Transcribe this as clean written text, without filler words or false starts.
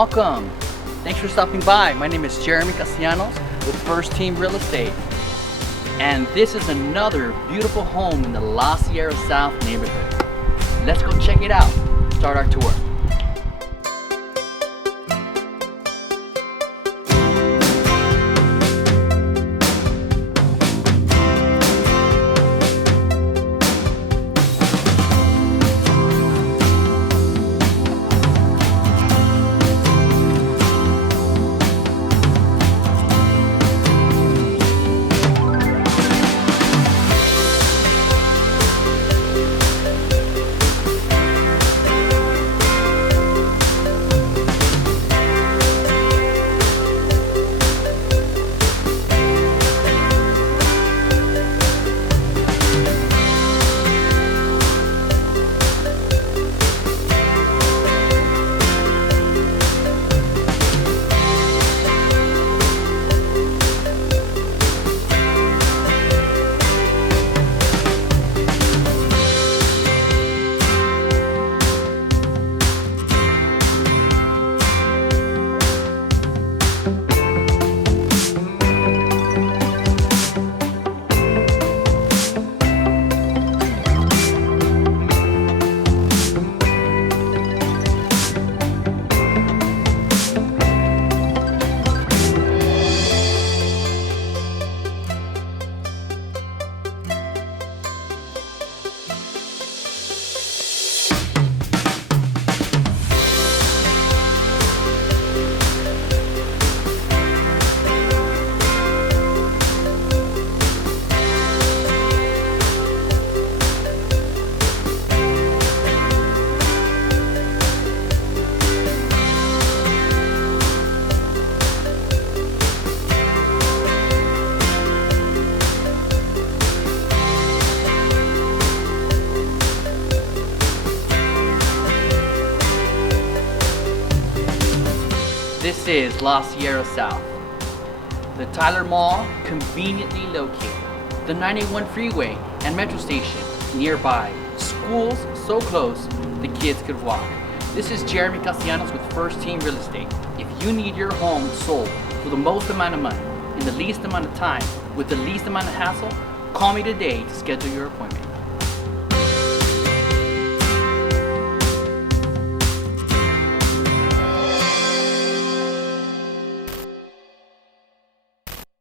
welcome. Thanks for stopping by. My name is Jeremy Castellanos with First Team Real Estate. And this is another beautiful home in the La Sierra South neighborhood. Let's go check it out. Start our tour. This is La Sierra South. The Tyler Mall, conveniently located. The 91 freeway and metro station nearby. Schools so close the kids could walk. This is Jeremy Castellanos with First Team Real Estate. If you need your home sold for the most amount of money, in the least amount of time, with the least amount of hassle, call me today to schedule your appointment.